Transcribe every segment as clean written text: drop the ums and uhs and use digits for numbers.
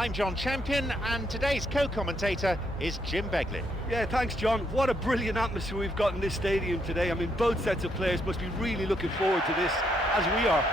I'm John Champion, and today's co-commentator is Jim Begley. Yeah, thanks, John. What a brilliant atmosphere we've got in this stadium today. I mean, both sets of players must be really looking forward to this, as we are.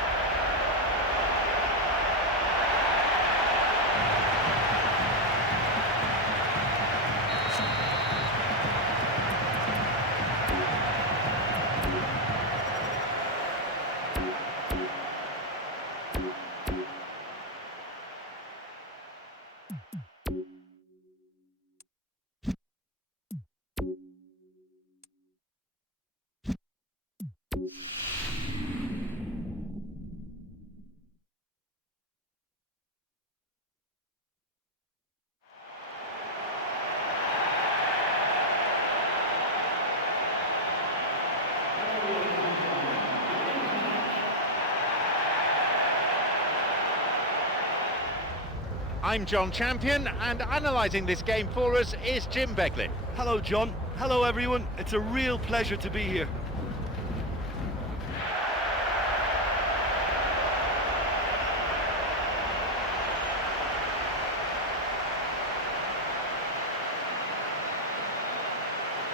I'm John Champion, and analysing this game for us is Jim Begley. Hello, John. Hello, everyone. It's a real pleasure to be here.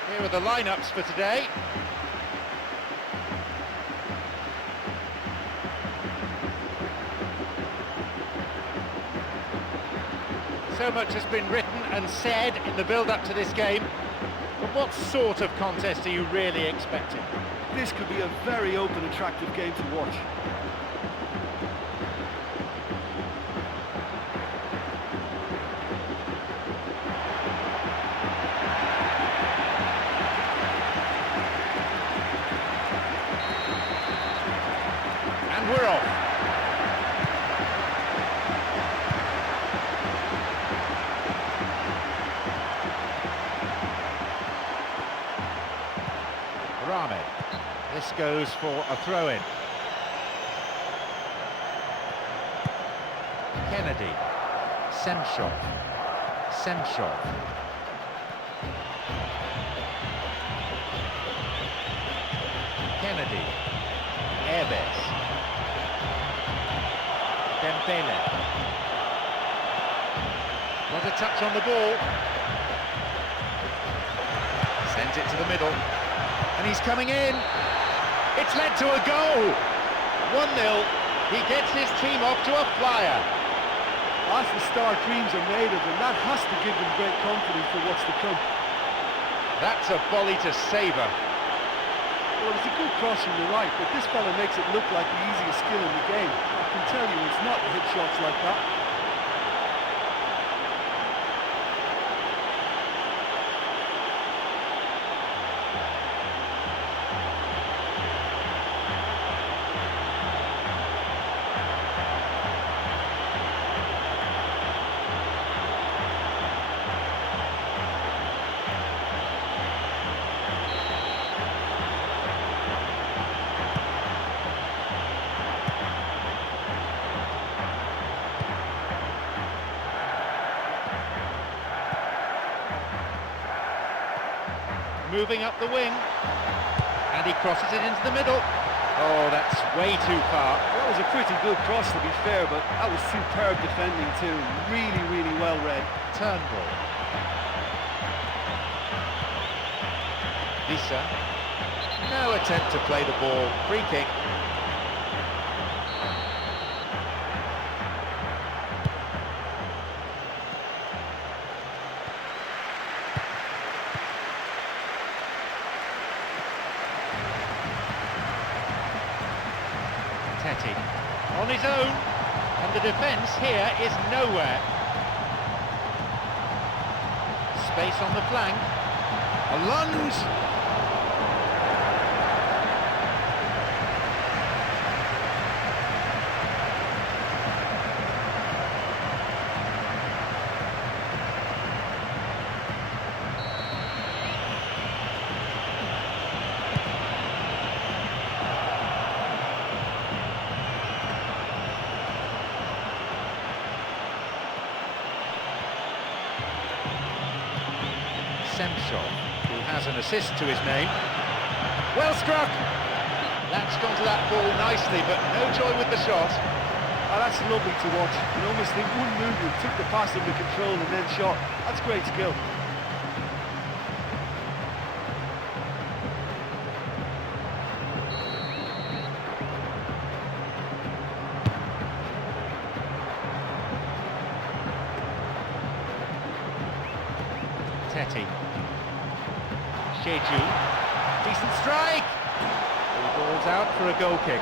Here are the lineups for today. So much has been written and said in the build-up to this game, but what sort of contest are you really expecting? This could be a very open, attractive game to watch. And we're off. This goes for a throw-in. Kennedy, Semchov, Kennedy, Erbes, Dembele. Got a touch on the ball. Sends it to the middle. And he's coming in. It's led to a goal. 1-0. He gets his team off to a flyer. That's the start dreams are made of, and that has to give them great confidence for what's to come. That's a volley to savour. Well, it's a good cross from the right, but this fella makes it look like the easiest skill in the game. I can tell you it's not to hit shots like that. Moving up the wing, and he crosses it into the middle. Oh, that's way too far. That was a pretty good cross, to be fair, but that was superb defending too. Really, really well read. Turnbull. Lisa. No attempt to play the ball. Free kick. On his own, and the defence here is nowhere. Space on the flank. A lunge. Semchov, who has an assist to his name. Well struck! Latched onto that ball nicely, but no joy with the shot. Oh, that's lovely to watch. And almost in one movement, took the pass under control and then shot. That's great skill. Teti. Sheju. Decent strike! The ball's out for a goal kick.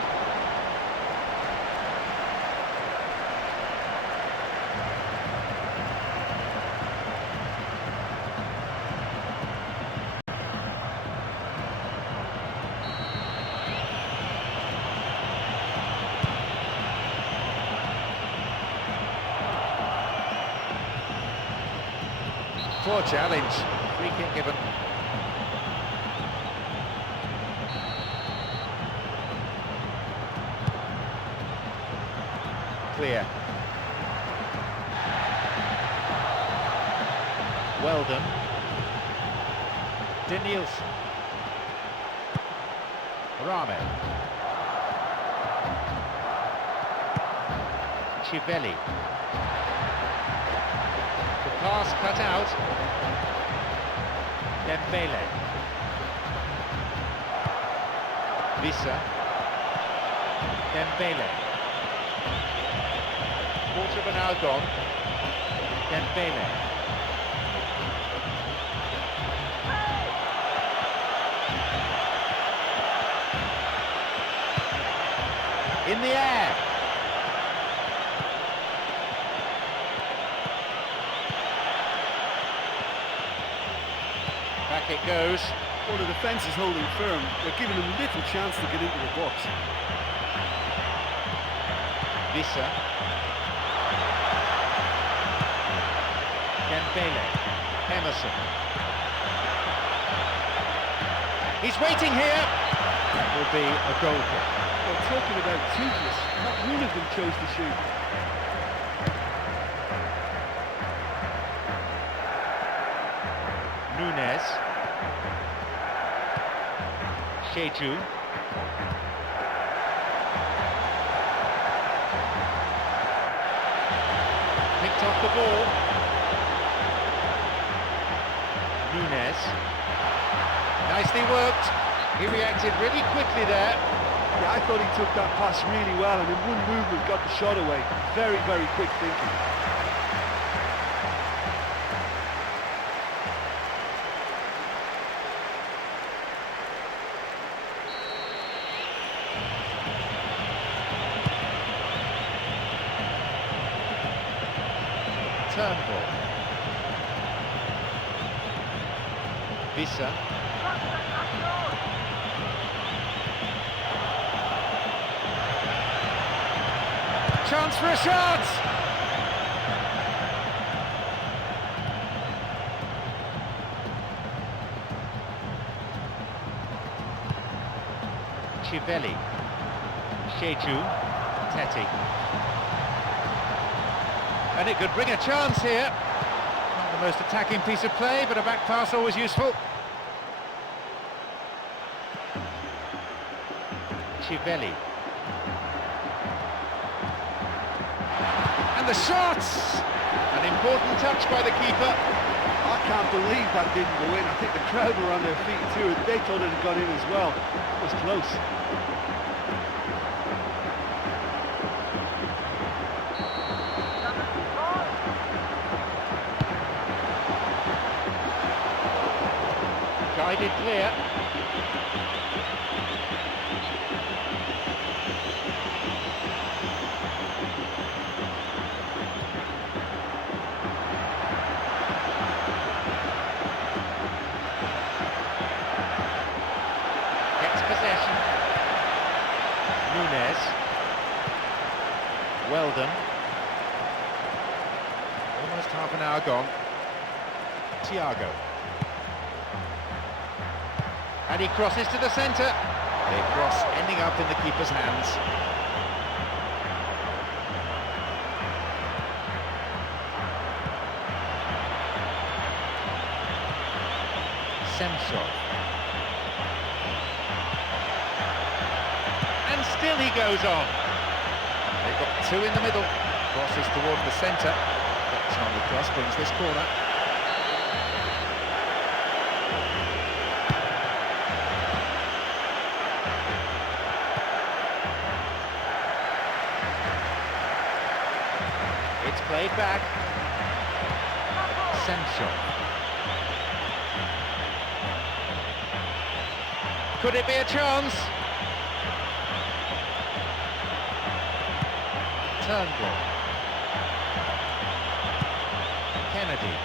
Poor challenge. Free kick given. Clear. Well done. Danielson. Rame. Chivelli. Pass cut out. Dembele. Vissa. Dembele. Quarter of an hour gone. Dembele. In the air. Back it goes. Well, the defence is holding firm. They're giving them little chance to get into the box. Vissa. Dembele. Emerson. He's waiting here. That will be a goal kick. Well, talking about toothless, not one of them chose to shoot. Nunes. Sheju. Picked off the ball. Nunes. Nicely worked. He reacted really quickly there. Yeah, I thought he took that pass really well and in one movement got the shot away. Very, very quick thinking. Turnbull. Vissa. Chance for a shot! Chivelli. Sheju. Teti. And it could bring a chance here. Not the most attacking piece of play, but a back pass always useful. Chivelli. And the shots! An important touch by the keeper. I can't believe that didn't go in. I think the crowd were on their feet too. They thought it had gone in as well. It was close. Guided clear. Gets possession. Nunes. Well done. Almost half an hour gone. Thiago. And he crosses to the centre. The cross ending up in the keeper's hands. Semshov. And still he goes on. They've got two in the middle. Crosses toward the centre. Deflection on the cross brings this corner. It's played back. Sancho. Could it be a chance? Turnbull. Kennedy.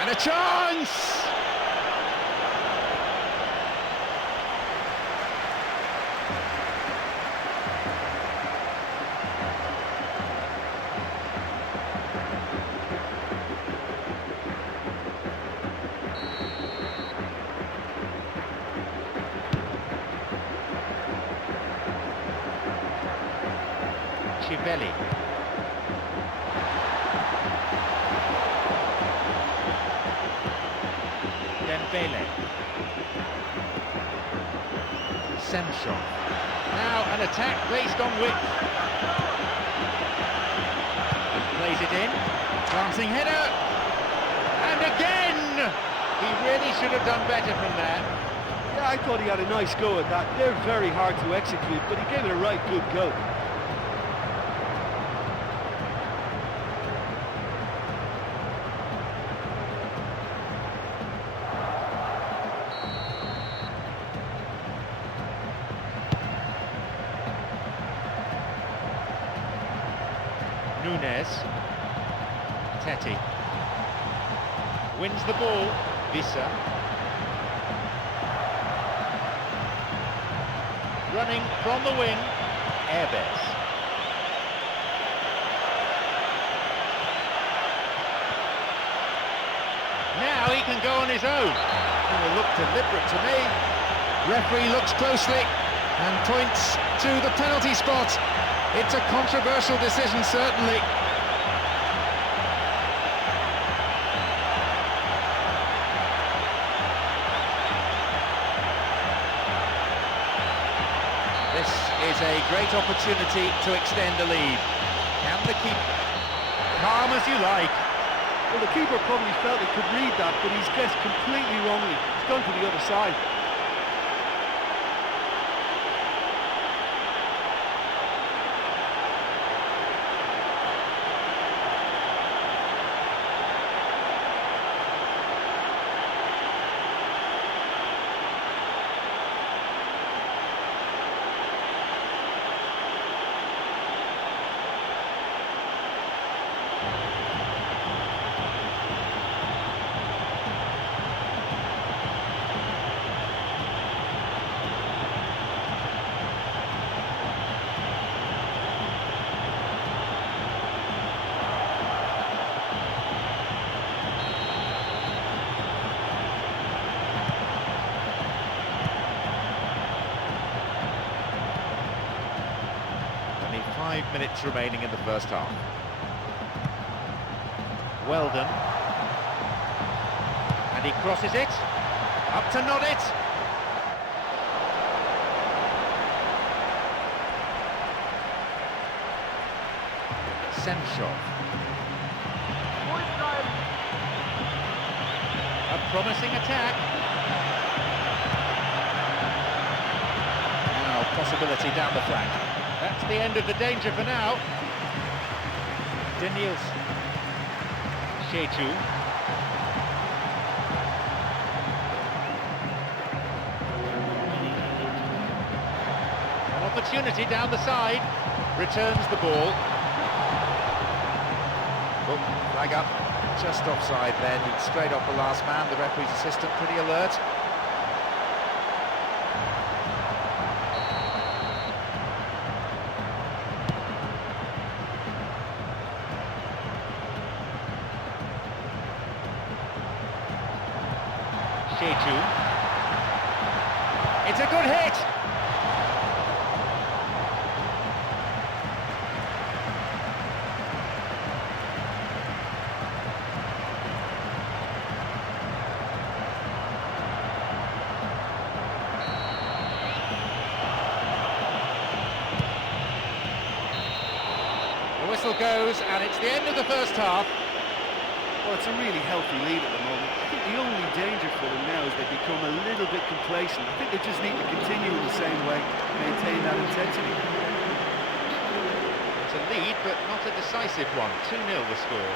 And a chance! Belly. Dembele. Sancho. Now an attack based on width. Plays it in. Glancing header. And again! He really should have done better from there. Yeah, I thought he had a nice go at that. They're very hard to execute, but he gave it a right good go. Nunes. Teti. Wins the ball. Vissa. Running from the wing. Airbes. Now he can go on his own. It looked deliberate to me. Referee looks closely and points to the penalty spot. It's a controversial decision, certainly. This is a great opportunity to extend the lead. Can the keeper? Calm as you like. Well, the keeper probably felt he could read that, but he's guessed completely wrongly. He's gone to the other side. Only 5 minutes remaining in the first half. Weldon. And he crosses it. Up to nod it. Sancho. A promising attack. Now possibility down the flank. That's the end of the danger for now. Daniels. Shechu. An opportunity down the side. Returns the ball. Oh, flag up. Just offside then. Straight off the last man. The referee's assistant pretty alert. It's a good hit! whistle goes, and it's the end of the first half. Well, it's a really healthy lead at the moment. I think the only danger for them now is they become a little bit complacent. I think they just need to continue in the same way, maintain that intensity. It's a lead, but not a decisive one. 2-0 the score.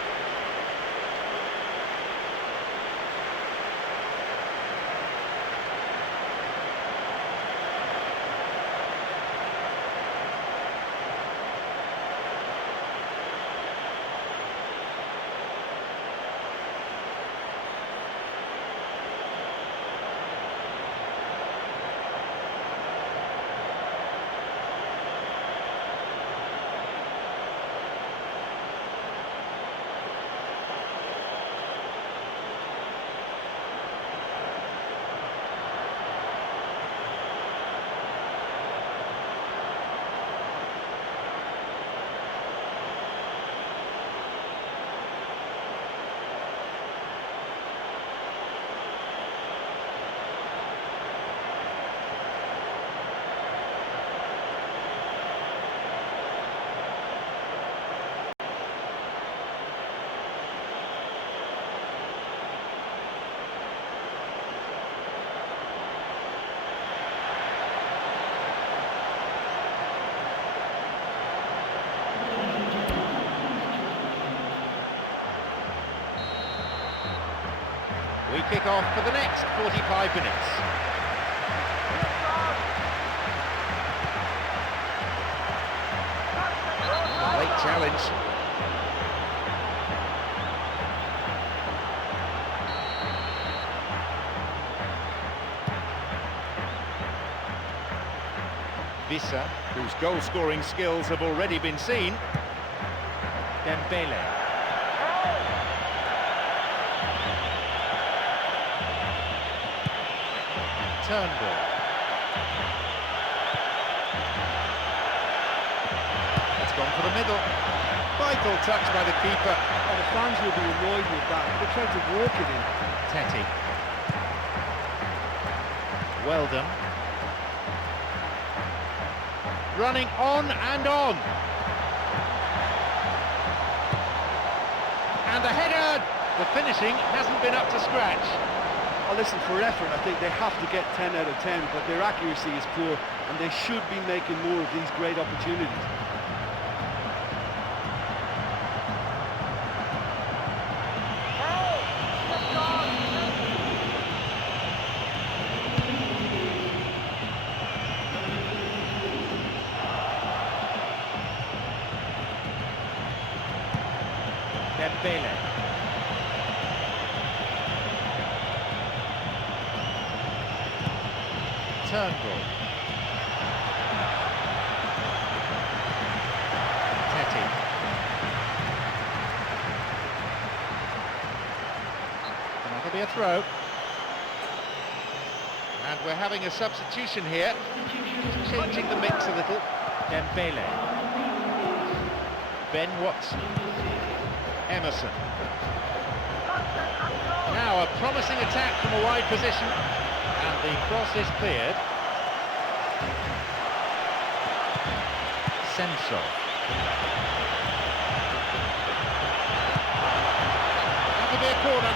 We kick off for the next 45 minutes. Late challenge. Vissa, whose goal-scoring skills have already been seen. Dembele. Turnbull. It's gone for the middle. Vital touch by the keeper. Oh, the fans will be annoyed with that. They tried to work it in. Tetty. Weldon. Running on and on. And the header! The finishing hasn't been up to scratch. Oh, listen, for effort, I think they have to get 10 out of 10, but their accuracy is poor, and they should be making more of these great opportunities. Dembele. Turnbull. Tetty. And that'll be a throw. And we're having a substitution here. Changing the mix a little. Dembele. Ben Watson. Emerson. Now a promising attack from a wide position. And the cross is cleared. Sensor. That could be a corner.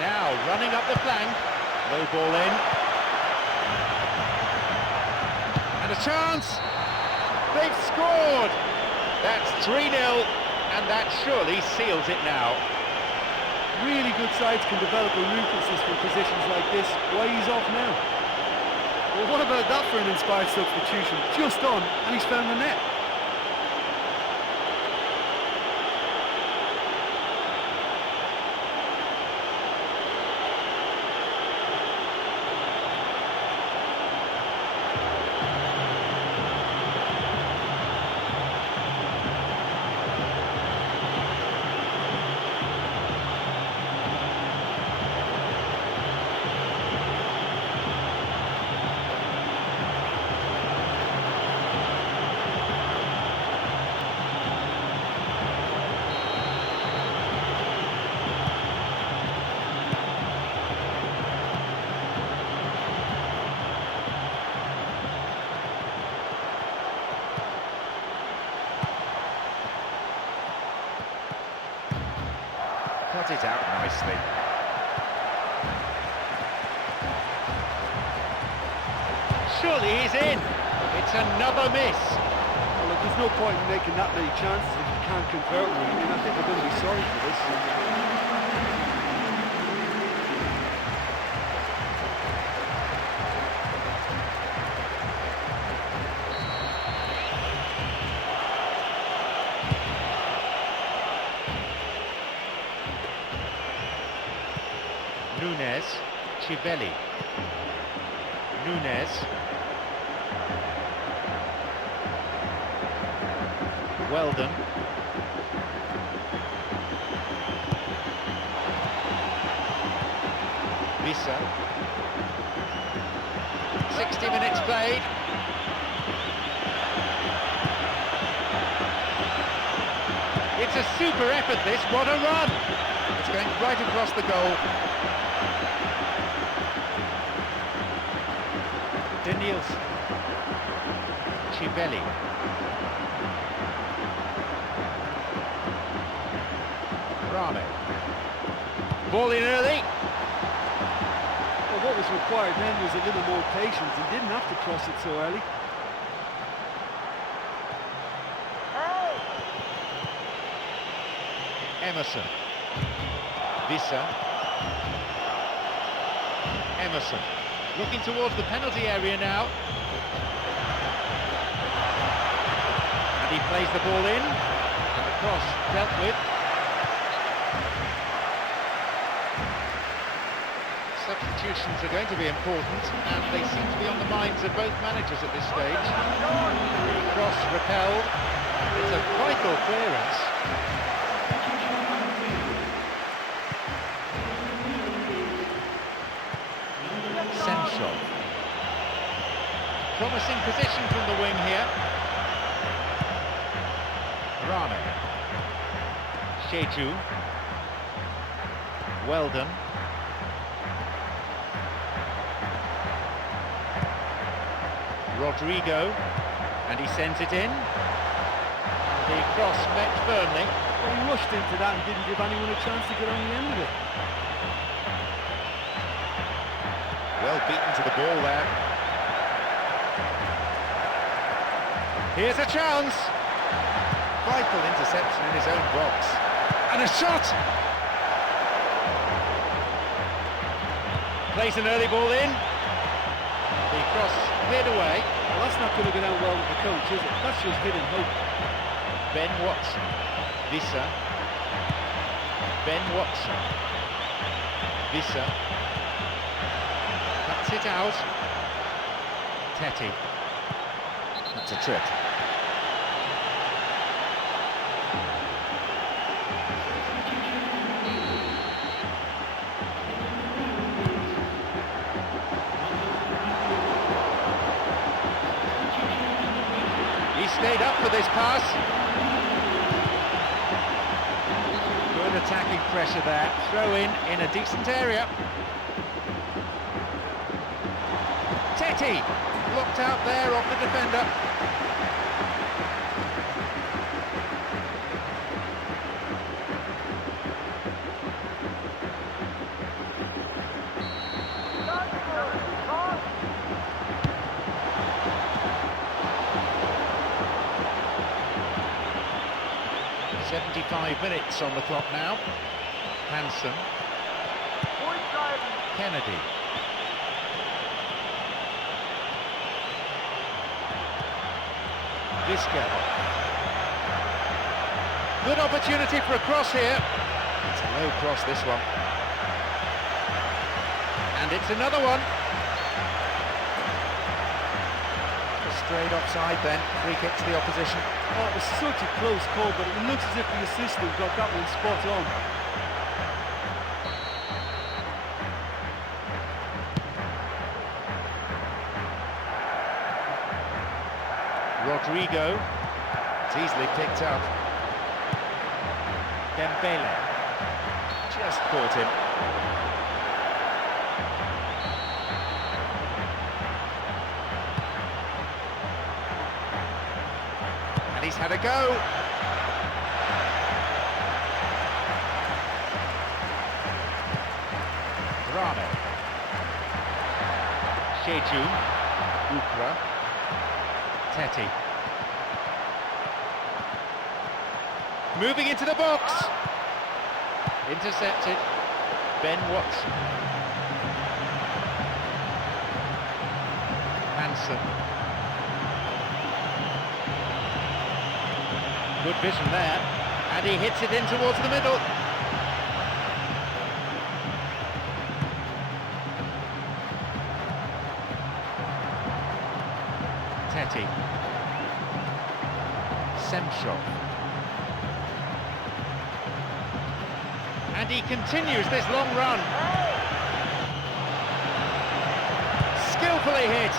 Now running up the flank. Low ball in. And a chance! They've scored! That's 3-0, and that surely seals it now. Really good sides can develop a ruthlessness from positions like this. Why he's off now? Well, what about that for an inspired substitution? Just on, and he's found the net. cut it out nicely. Surely he's in. It's another miss. Well, look, there's no point in making that many chances if you can't convert one. I mean, I think they're going to be sorry for this. Nunes, Chivelli. Nunes. Weldon. Vissa. 60 minutes played. It's a super effort this, what a run! It's going right across the goal. Daniels. Chivelli. Rame. Ball in early. Well, what was required then was a little more patience. He didn't have to cross it so early. Emerson. Vissa. Emerson. Looking towards the penalty area now. And he plays the ball in. And the cross dealt with. Substitutions are going to be important, and they seem to be on the minds of both managers at this stage. The cross repelled. It's a vital clearance. Central. Promising position from the wing here. Rame. Sheju. Weldon. Rodrigo. And he sends it in. The cross met firmly. Well, he rushed into that and didn't give anyone a chance to get on the end of it. Well beaten to the ball there. Here's a chance. Vital interception in his own box. And a shot! Plays an early ball in. The cross cleared away. Well, that's not going to go down well with the coach, is it? That's just hidden hope. Ben Watson. Vissa. Ben Watson. Vissa. It out. Tetty. That's a trip. He stayed up for this pass. Good attacking pressure there. Throw in a decent area. Tetty, blocked out there off the defender. "75 minutes on the clock now." Hansen. Kennedy. Visca. Good opportunity for a cross here. It's a low cross, this one. And it's another one. Straight offside then. Free kick to the opposition. Oh, it was such a close call, but it looks as if the assistant got that one spot on. Rodrigo, it's easily picked up. Dembele, just caught him. And he's had a go. Shejun, Ukra, Teti. Moving into the box. Intercepted. Ben Watson. Hansen. Good vision there. And he hits it in towards the middle. Teti. Semshov. And he continues this long run. Skillfully hit.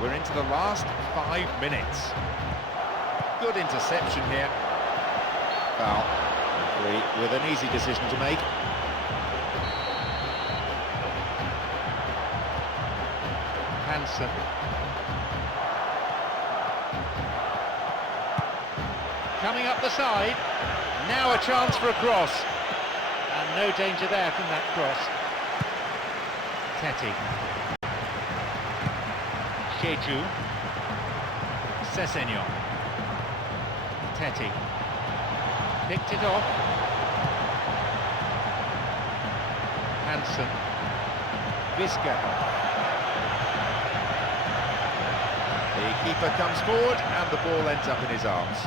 We're into the last 5 minutes. Good interception here. Foul. Referee with an easy decision to make. Hansen. Coming up the side. Now a chance for a cross. And no danger there from that cross. Teti. Sheju. Sessegnon. Teti. Picked it off. Hansen. Viska. The keeper comes forward and the ball ends up in his arms.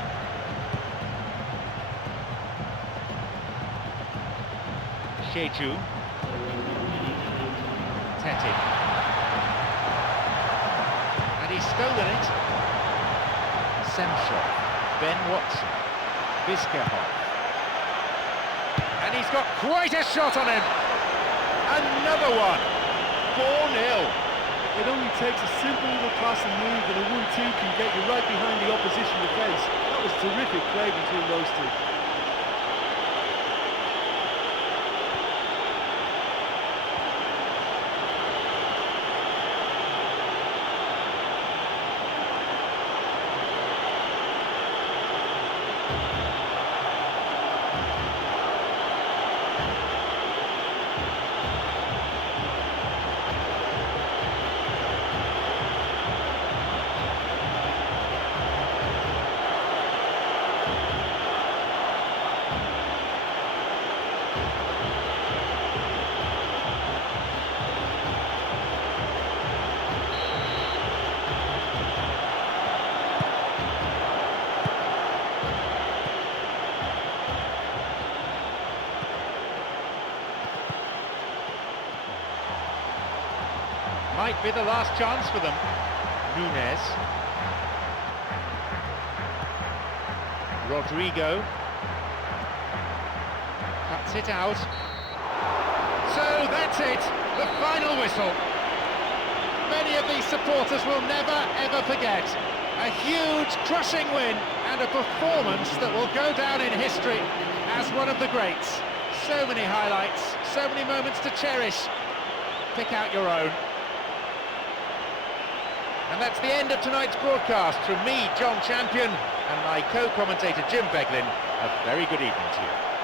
Sheju. Teti. And he's stolen it. Semshov. Ben Watson. Vizcahov. And he's got quite a shot on him. Another one. 4-0. It only takes a simple little pass and move and a 1-2 can get you right behind the opposition defence. That was terrific play between those two. Might be the last chance for them. Nunes. Rodrigo. Cuts it out. So that's it, the final whistle. Many of these supporters will never ever forget. A huge, crushing win and a performance that will go down in history as one of the greats. So many highlights, so many moments to cherish. Pick out your own. And that's the end of tonight's broadcast. From me, John Champion, and my co-commentator Jim Beglin, a very good evening to you.